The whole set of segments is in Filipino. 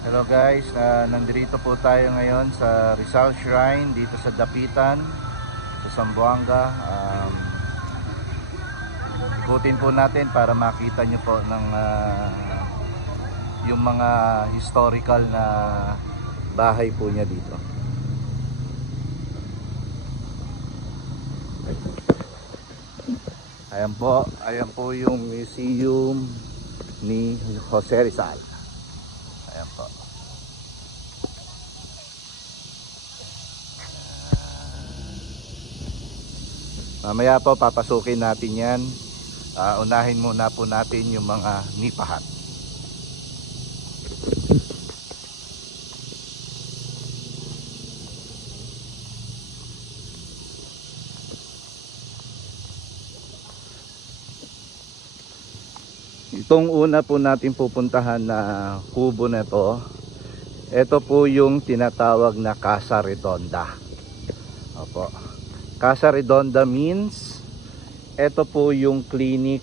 Hello guys, nandito po tayo ngayon sa Rizal Shrine dito sa Dapitan, sa Zamboanga. Ikutin po natin para makita nyo po ng yung mga historical na bahay po niya dito. Ayan po yung museum ni Jose Rizal. Ayan po. Mamaya po papasukin natin yan. Unahin muna po natin yung mga nipahat. Itong una po natin pupuntahan na kubo na to, ito po yung tinatawag na Casa Redonda. Opo. Casa Redonda means ito po yung clinic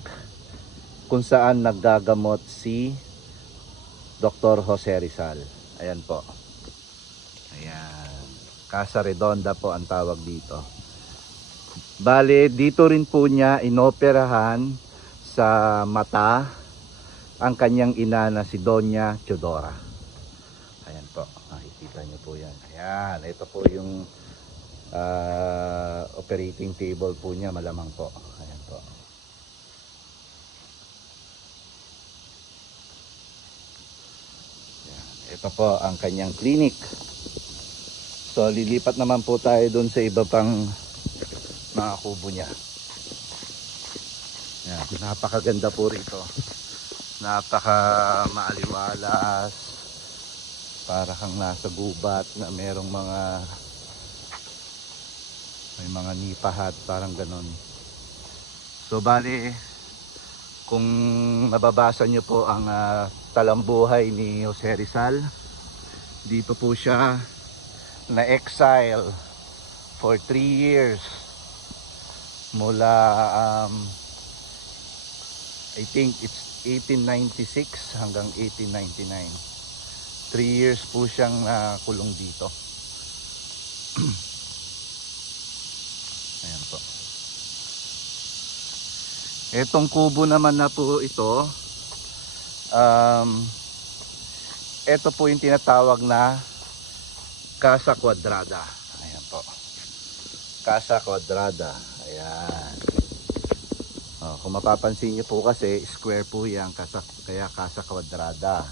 kung saan naggagamot si Dr. Jose Rizal. Ayan po. Ayan. Casa Redonda po ang tawag dito. Bale, dito rin po niya inoperahan sa mata ang kanyang ina na si Doña Teodora. Ayan po, makikita nyo po yan. Ayan, ito po yung operating table po niya, malamang po. Ayan po. Ayan, ito po ang kanyang clinic. So lilipat naman po tayo dun sa iba pang mga kubo niya. Ayan, napakaganda po rito. Napaka maaliwalas, para kang nasa gubat na merong may mga nipahat, parang ganon. So bali, kung nababasa nyo po ang talambuhay ni Jose Rizal, dito po siya na exile for 3 years mula I think it's 1896 hanggang 1899. 3 years po siyang kulong dito. Ayan po. Etong kubo naman na po ito, ito po yung tinatawag na Casa Quadrada. Ayan po. Casa Quadrada. Ayan. Kung mapapansin niyo po kasi square po yan, kaya Casa Quadrada.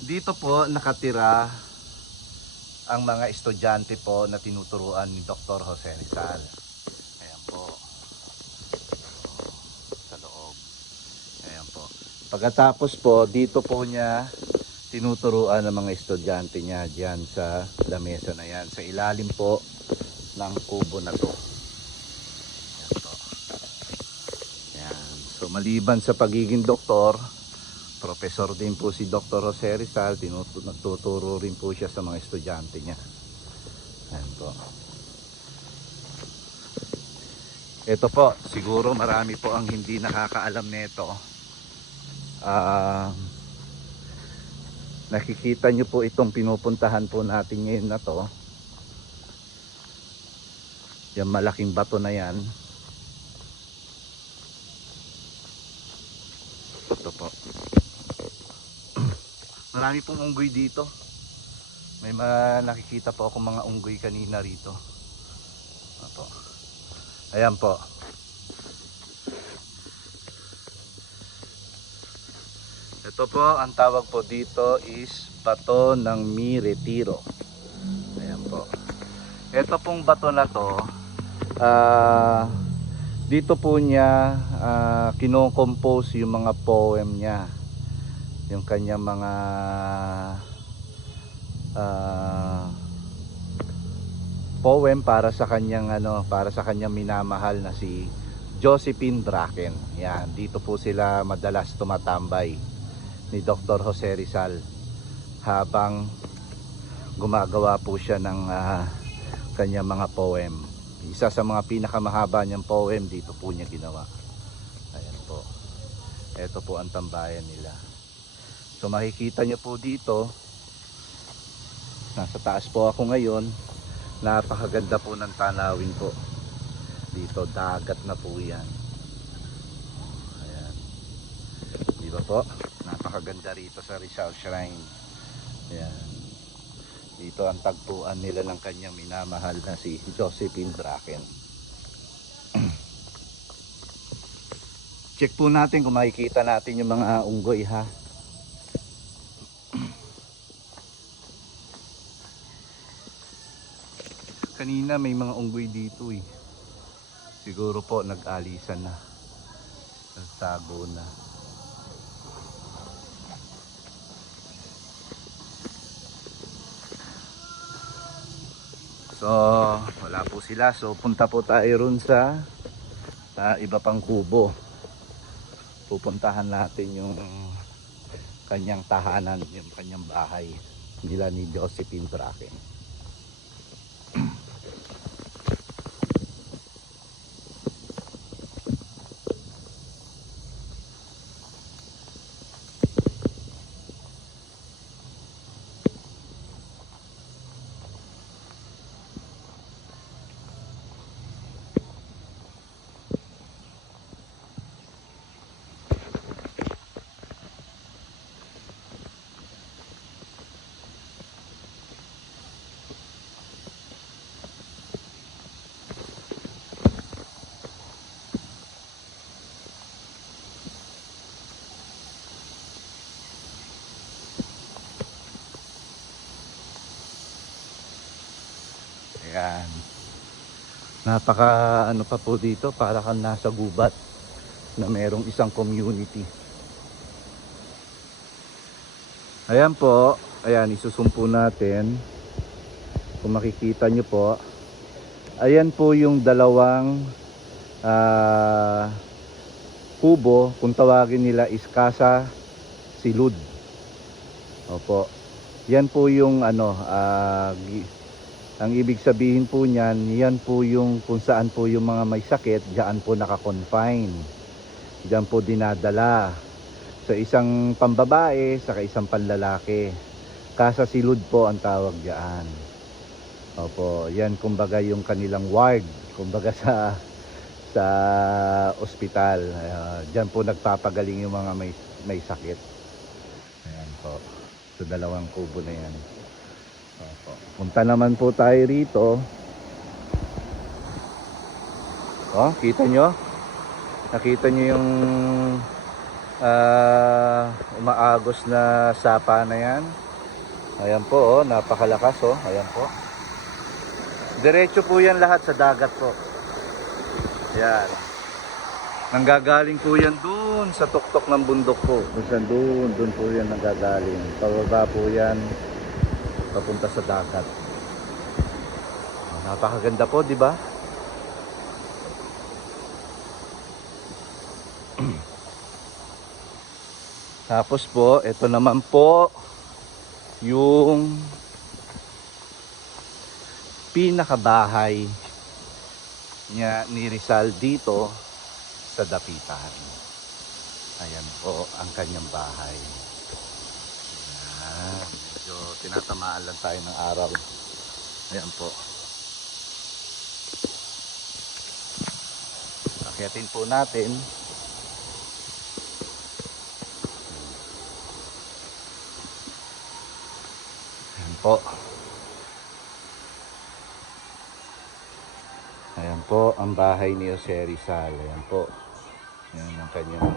Dito po nakatira ang mga estudyante po na tinuturuan ni Dr. Jose Rizal. Ayan po. Sa loob. Ayan po. Pagkatapos po, dito po niya tinuturuan ng mga estudyante niya diyan sa lamesa na yan. Sa ilalim po ng kubo na to. So maliban sa pagiging doktor, professor din po si Dr. Jose Rizal, nagtuturo rin po siya sa mga estudyante niya. Ayan po. Ito po, siguro marami po ang hindi nakakaalam nito. Nakikita nyo po itong pinupuntahan po natin ngayon na to. Yung malaking bato na yan. Ito po. Marami pong unggoy dito. May nakikita po ako mga unggoy kanina rito. Ito. Ayan po. Ito po, ang tawag po dito is bato ng Mi Retiro. Ayan po. Ito pong bato na to, dito po niya kino-compose yung mga poem niya, yung kanyang mga poem para sa kanyang para sa kanyang minamahal na si Josephine Bracken. Yan, dito po sila madalas tumatambay ni Dr. Jose Rizal habang gumagawa po siya ng kanyang mga poem. Isa sa mga pinakamahaba niyang poem dito po niya ginawa. Ayan po. Ito po ang tambayan nila. So makikita nyo po dito, nasa taas po ako ngayon. Napakaganda po ng tanawin po dito, dagat na po yan. Ayan, di ba po, napakaganda rito sa Rizal Shrine. Ayan, dito ang tagpuan nila ng kanyang minamahal na si Josephine Bracken. Check po natin kung makikita natin yung mga unggoy ha. Kanina may mga unggoy dito eh. Siguro po nag-alisan na. Nagtago na. So, wala po sila. So, punta po tayo ron sa iba pang kubo. Pupuntahan natin yung kanyang tahanan, yung kanyang bahay nila ni Josephine Bracken. Ayan. Napaka ano pa po dito, para kang nasa gubat na merong isang community. Ayan po, ayan isusumpo natin. Kung makikita nyo po, ayan po yung dalawang kubo, kung tawagin nila is Casa Silud. Opo. Yan po yung ano, ang ibig sabihin po niyan, yan po yung kung saan po yung mga may sakit, diyan po naka-confine. Diyan po dinadala. Sa isang pambabae, sa isang panlalaki. Casa Silud po ang tawag diyan. Opo, yan kumbaga yung kanilang ward, kumbaga sa ospital. Diyan po nagpapagaling yung mga may sakit. Ayan po. Sa dalawang kubo na yan. Opo. Punta naman po tayo rito. Oh, kita nyo? Nakita nyo yung umaagos na sapa na yan. Ayan po, oh, napakalakas oh. Ayan po. Diretso po yan lahat sa dagat po. Ayan. Nanggagaling po yan doon sa tuktok ng bundok po. Doon po yan nanggagaling. Pababa po yan papunta sa dagat. Napakaganda po, di ba? Tapos po, ito naman po yung pinakabahay niya ni Rizal dito sa Dapitan. Ayan po ang kanyang bahay. Ayan, medyo tinatamaan lang tayo ng araw. Ayan po. Akyatin po natin. Ayan po. Ayan po ang bahay ni Jose Rizal. Ayan po. Ayan ang kanyang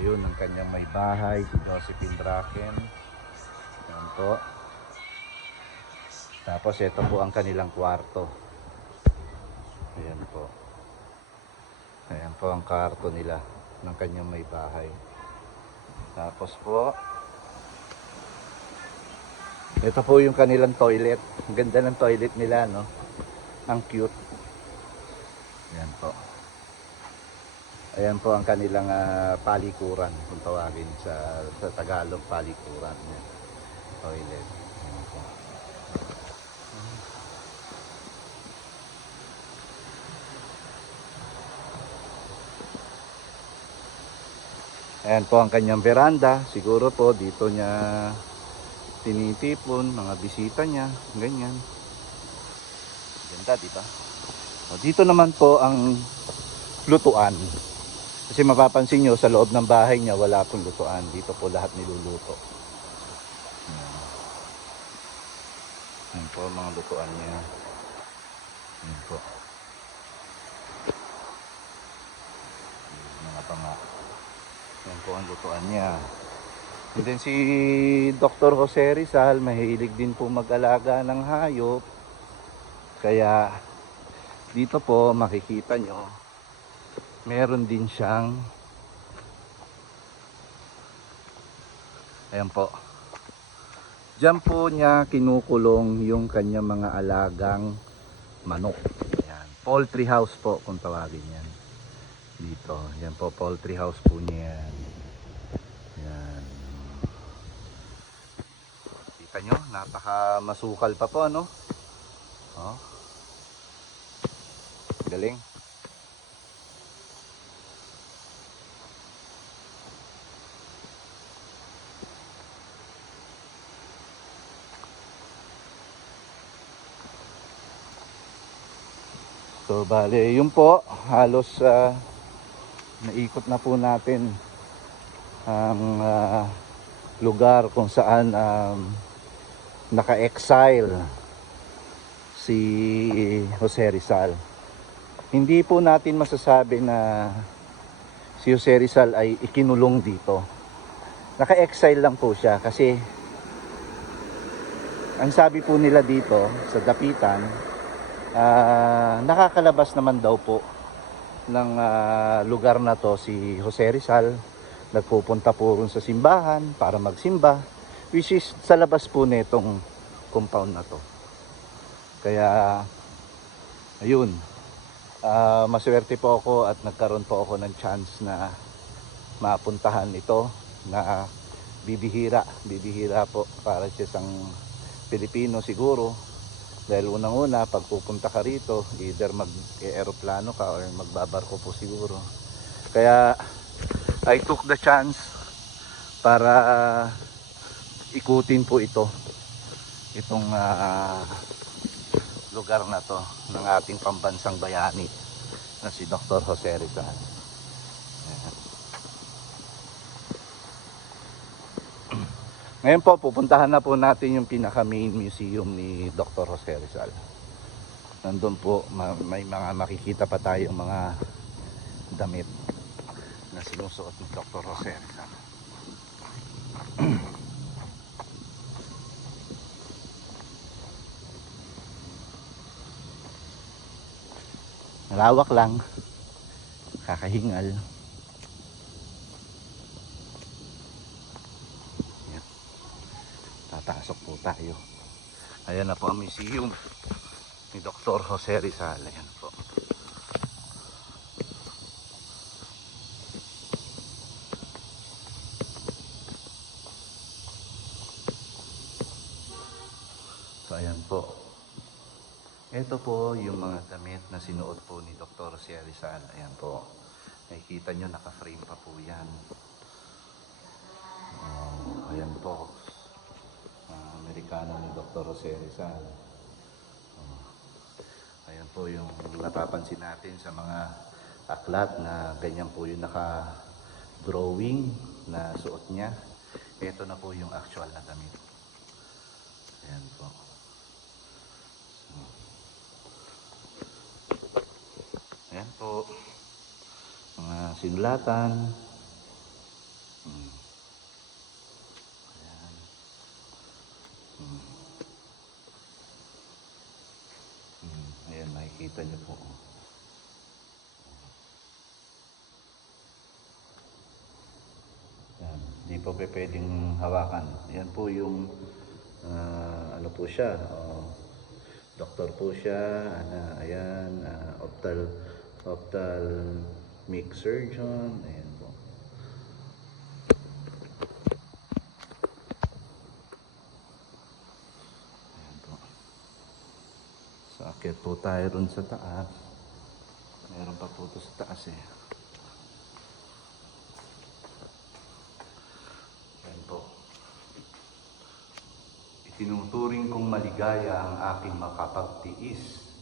ayun ang kanyang may bahay, si Josephine Bracken. Ayan po. Tapos ito po ang kanilang kwarto. Ayan po. Ayan po ang kwarto nila ng kanyang may bahay. Tapos po ito po yung kanilang toilet. Ang ganda ng toilet nila, no? Ang cute. Ayan po. Ayan po ang kanilang palikuran, kung tawagin sa Tagalog, palikuran. Ayan. Toilet. Ayan po. Ayan po ang kanyang veranda. Siguro po dito niya tinitipon mga bisita niya. Ganyan. Ganda, di ba? O, dito naman po ang lutuan. Kasi mapapansin nyo sa loob ng bahay niya wala pong lutuan. Dito po lahat niluluto. Ayan po ang mga lutuan niya. Ayan po. Mga panga. Ayan po ang lutuan niya. And then si Dr. Jose Rizal, mahilig din po mag-alaga ng hayop. Kaya dito po makikita nyo, meron din siyang, ayan po, diyan po niya kinukulong yung kanyang mga alagang manok. Ayan, poultry house po kung tawagin yan. Dito, yan po, poultry house po niya yan. Yan. Kita nyo, napaka masukal pa po, ano? Oh. Galing. So bale, yun po, halos naikot na po natin ang lugar kung saan naka-exile si Jose Rizal. Hindi po natin masasabi na si Jose Rizal ay ikinulong dito. Naka-exile lang po siya kasi ang sabi po nila dito sa Dapitan, nakakalabas naman daw po ng lugar na to si Jose Rizal. Nagpupunta po rin sa simbahan para magsimba, which is sa labas po nitong compound na to. Kaya ayun, maswerte po ako at nagkaroon po ako ng chance na mapuntahan ito na bibihira po para sa isang Pilipino siguro. Dahil unang-una, pag pupunta ka rito, either mag-aeroplano ka or magbabarko po siguro. Kaya I took the chance para ikutin po itong lugar na to ng ating pambansang bayani na si Dr. Jose Rizal. Ngayon po, pupuntahan na po natin yung pinaka main museum ni Dr. Jose Rizal. Nandun po, may mga makikita pa tayong mga damit na sinusuot ni Dr. Jose Rizal. Malawak lang, kakahingal. Tatasok po tayo. Ayan na po ang museum ni Dr. Jose Rizal. Ayan po. So ayan po. Ito po yung mga damit na sinuot po ni Dr. Jose Rizal. Ayan po. Nakikita nyo, naka-frame pa po yan. Ayan po. Amerikano ni Dr. Jose Rizal. Ayan po yung napapansin natin sa mga aklat na ganyan po yung naka-drawing na suot niya. Ito na po yung actual na damit. Ayan po. Ayan po. Mga sinulatan. Ayan. Ayan, makikita niyo po. Ayan. Hindi po pwedeng hawakan. Ayan po yung ano po siya. Doktor po siya. Ayan. Ophthalmic surgeon. Ayan po. Ayan po. So, akit po tayo ron sa taas. Meron pa po ito sa taas eh. Itinuturing kong maligaya ang aking makapagtiis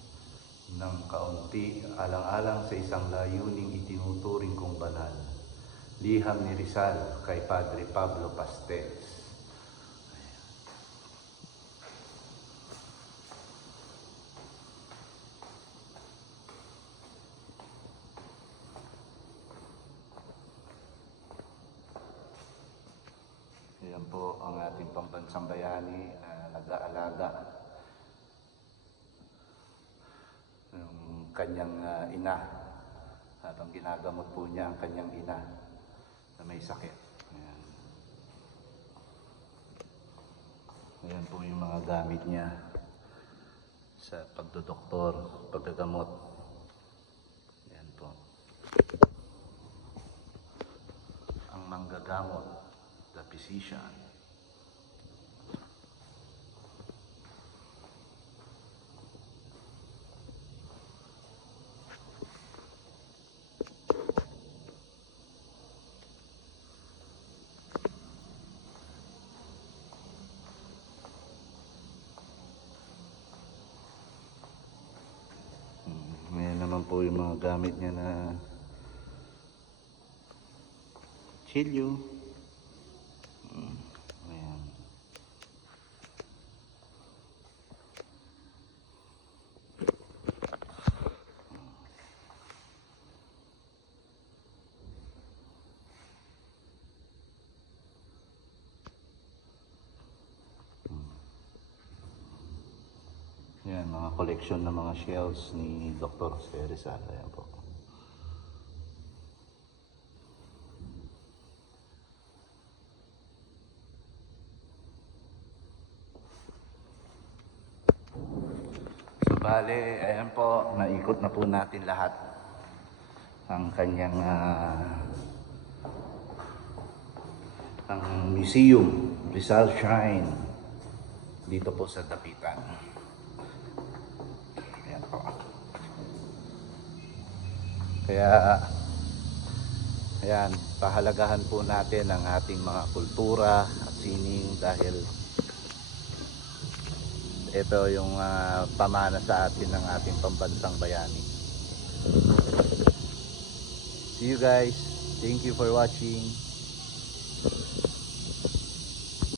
ng kaunti alang-alang sa isang layuning itinuturing kong banal. Liham ni Rizal kay Padre Pablo Pasteles. Ayan po ang ating pambansang bayani na nag-aalaga ng kanyang ina habang ginagamot po niya ang kanyang ina na may sakit. Ayan. Ayan po yung mga gamit niya sa pagdodoktor, paggagamot. Ayan po. Ang manggagamot, the physician. Ayan naman po yung mga gamit niya na chilyo. Ayan. Yan, mga koleksyon ng mga shells ni Dr. Jose Rizal. Ayan po. So bale, ayan po, naikot na po natin lahat ang kanyang ang museum, Rizal Shrine, dito po sa Dapitan. Ayan po. Kaya, ayan, pahalagahan po natin ang ating mga kultura at sining dahil ito yung pamana sa atin ng ating pambansang bayani. See you guys. Thank you for watching.